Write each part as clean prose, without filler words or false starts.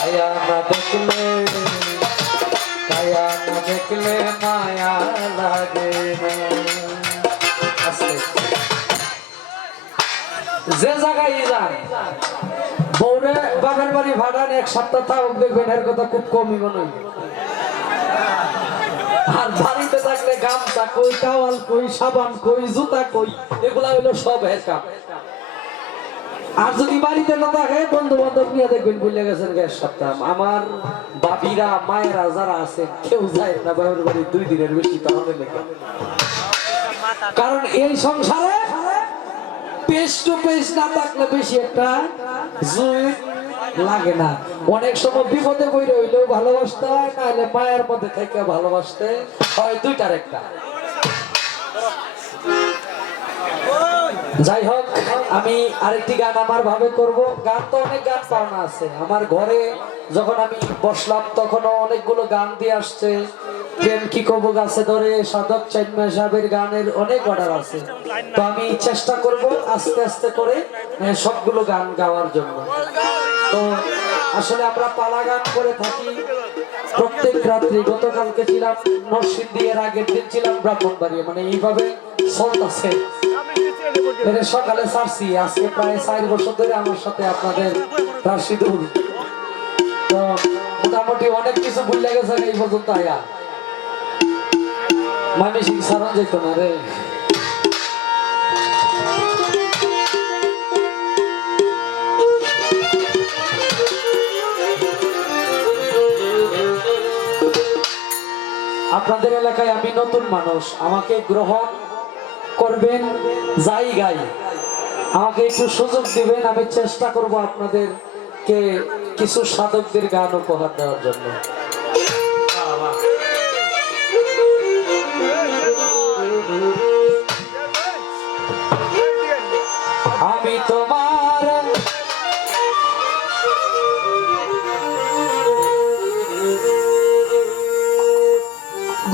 কায়া না দেখলে কায়া না দেখলে মায়া লাগে না। যে জায়গায় যান বউরে বাপের বাড়ি ভাড়া নিয়ে 1 সপ্তাহ থাকুক, দেখবেন এর কথা খুব কমই মনে হয়। আর বাড়িতে থাকলে গামছা কই, টাওয়াল কই, সাবান কই, জুতা কই, এগুলা হলো সব এর কাম। আর যদি বাড়িতে না থাকে বন্ধু বান্ধব নিয়ে দেখবেন ভুলে গেছেন 1 সপ্তাহ। আমার বাবিরা মায়েরা যারা আছে কেউ যায় না বাপের বাড়ি 2 দিনের বেশি, তাহলে লেখা। কারণ এই সংসারে পেশ টু পেশ না থাকলে বেশি একটা জুই লাগে না। অনেক সময় বিপদে পড়ে হইলেও ভালোবাসতে হয়, নাহলে মায়ের মধ্যে থেকে ভালোবাসতে হয়, দুইটার একটা। যাই হোক, আমি আরেকটি গান আমার ভাবে করব। গান তো অনেক গান পাওনা আছে আমার ঘরে। যখন আমি বসলাম তখনও অনেকগুলো গান দিয়ে আসছে। প্রেম কি কব গাছে ধরে, সাধক চাইমা সাহেবের গানের অনেক অর্ডার আছে। তো আমি চেষ্টা করব আস্তে আস্তে করে সবগুলো গান গাওয়ার জন্য। তো আসলে আমরা পালা গান করে থাকি প্রত্যেক রাত্রি। গতকালকে ছিলাম নরসিংদী, এর আগের দিন ছিলাম ব্রাহ্মণবাড়িয়া, মানে এইভাবে চলতেছে। সকালে ছাড়ছি, আজকে প্রায় 4 বছর ধরে আমার সাথে আপনাদের রাশিদুল। তো মোটামুটি অনেক কিছু ভুলে গেছে এই পর্যন্ত আয়া। মানুষ সারণ যেত না রে। আপনাদের এলাকায় আমি নতুন মানুষ, আমাকে গ্রহণ করবেন, যাই গাই আমাকে একটু সুযোগ দিবেন। আমি চেষ্টা করব আপনাদেরকে কিছু সাধকদের গান উপহার দেওয়ার জন্য। আমি তোমার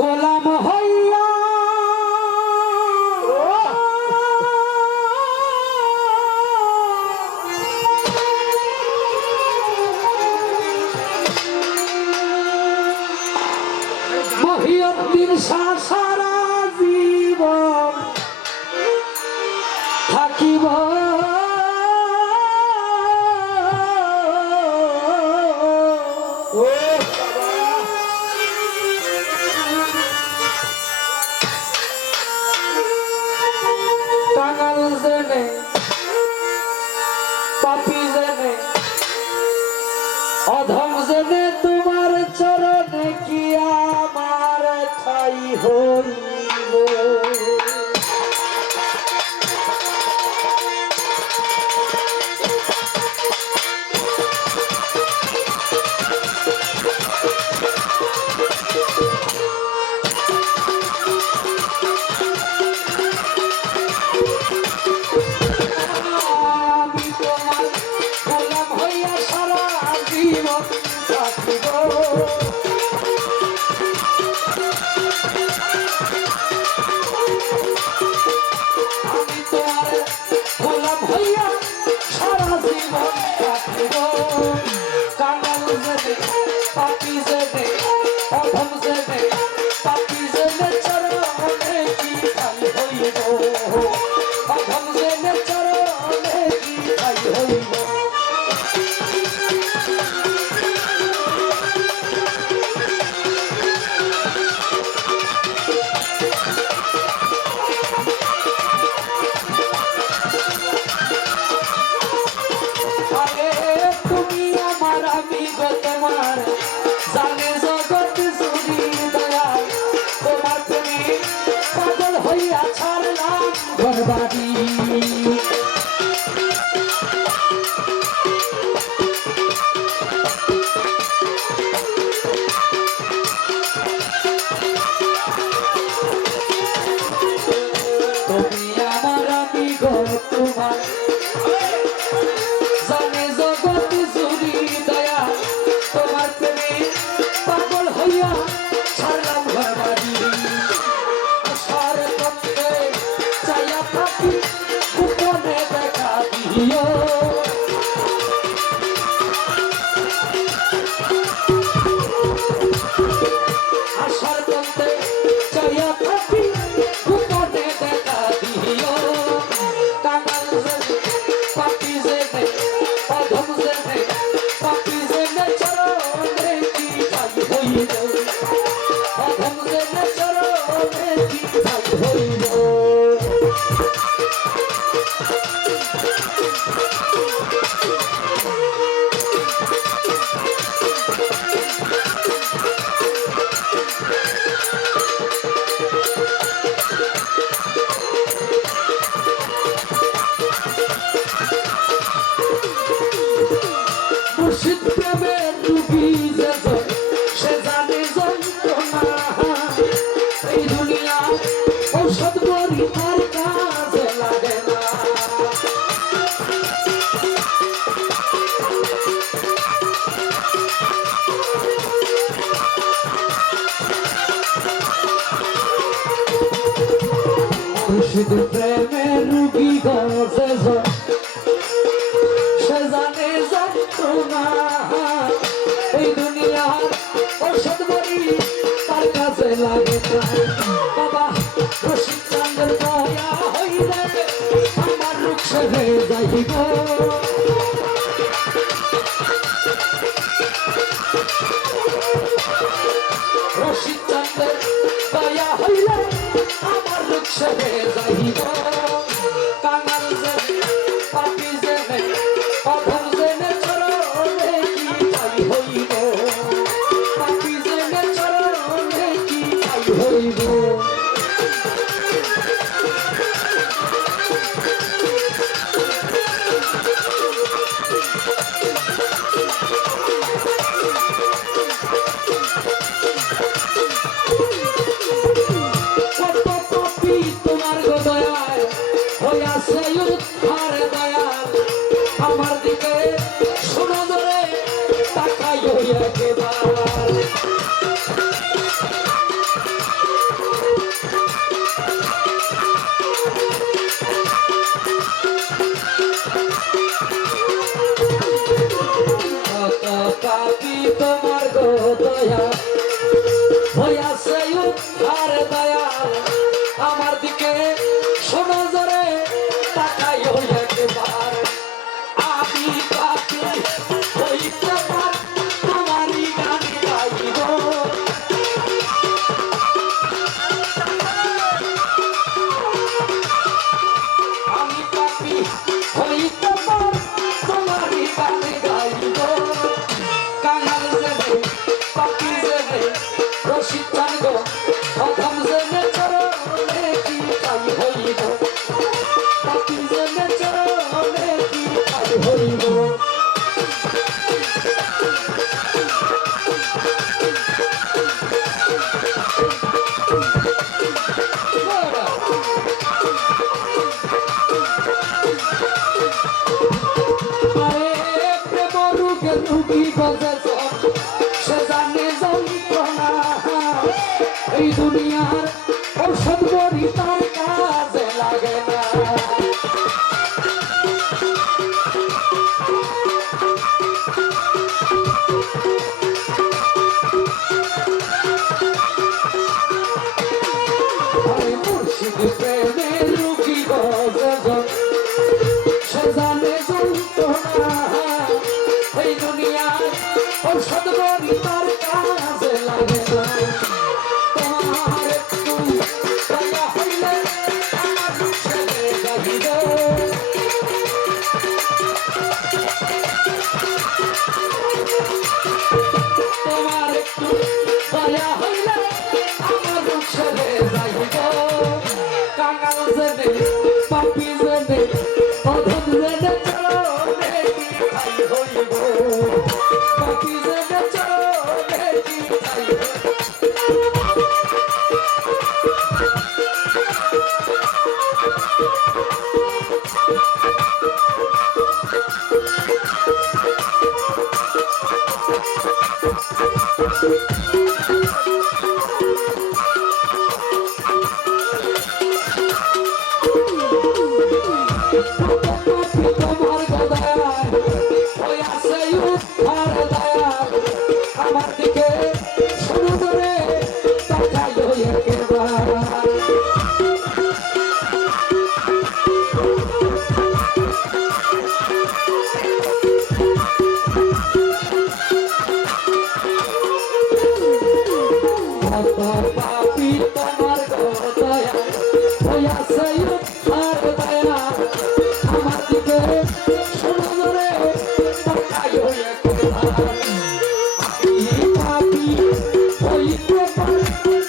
গোলাম হইয়া মহিউদ্দিন সারা জীবন থাকিব। টাঙ্গাল জেনে পাপি জেনে অধম জেনে তোমার চরণে কি আমার ঠাই হইব। बर्बादी তুমি আমার আমি গো তোমার জানে জগৎ জুড়ি দয়া তোমার প্রেমে পাগল হইয়া ছাড়লাম বর্বাদি আশার পথে চাইয়া থাকি গোপনে দেখা দিও মুর্শিদ প্রেমের রুগী গছে সে জানে যন্ত্রণা এই দুনিয়ার ঔষধ বড়ি তার কাছে লাগে না বাবা রশিদ চাঁদের দয়া হইলে আমার রূপ সেরে যাইব রশিদ চাঁদের দয়া হইলে আমার রূপ সেরে যাইব কাঙাল জেনে পাপি জেনে অধম জেনে চরণে কি পাই হইব পাপি জেনে চরণে কি পাই হইব আমার দিকে শোনো ধরে তাকাই একবার পাপি তোমার গো দয়া হইয়াছে উদ্ধার দয়া আমার দিকে শোনো ধরে তাকাই একবার আমি পাপি হইতে পার তোমারই গান গাইব আমি পাপি হইতে পার তোমারই গান গাইব কাঙাল জেনে পাপি জেনে রশিদ চান গো অধম জেনে চরণে কি পাই হইব পাপি জেনে চরণে কি পাই হইব এই দুনিয়ার ঔষধ বড়ি তার কাজে লাগে না মুর্শিদ প্রেমের রুগী গজন সে জানে যন্ত্রণা এই দুনিয়ার ঔষধ বড়ি তার কাজে লাগে না তোমার একটু দয়া হইলে আমার ছেলে যাইব তোমার একটু দয়া হইলে আমার ছেলে যাইব কাঙাল জেনে পাপি জেনে অধম জেনে চরণে কি ঠাই হইব পাপি জেনে চরণে কি ঠাই হইব তোমার গদায় হইয়াছে উদ্ধার দয়া আমার দিকে শুরু করে তাকাই একবার পাপি তোমার দয়া হইয়াছে উদ্ধার দয়া আমার দিকে শুরু করে তাকাই একবার পাপি হইতে পার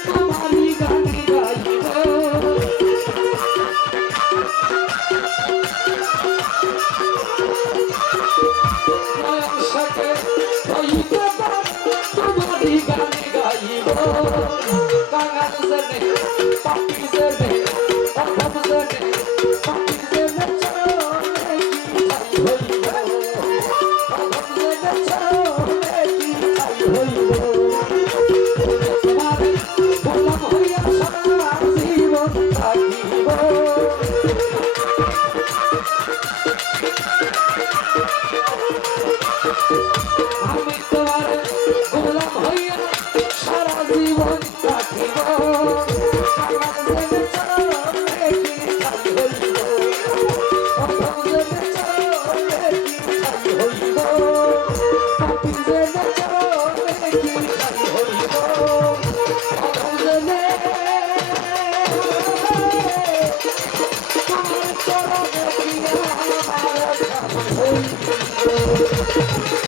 তোমারই গান গাইব সাথে হইতে পার তোমারই গান গাইব কাঙাল জেনে পাপি জেনে অধম জেনে পাপি জেনে চরণে কি ঠাই হইব অধম জেনে চরণে কি ঠাই হইব তোমার গোলাম হইয়া সারা জীবন থাকিব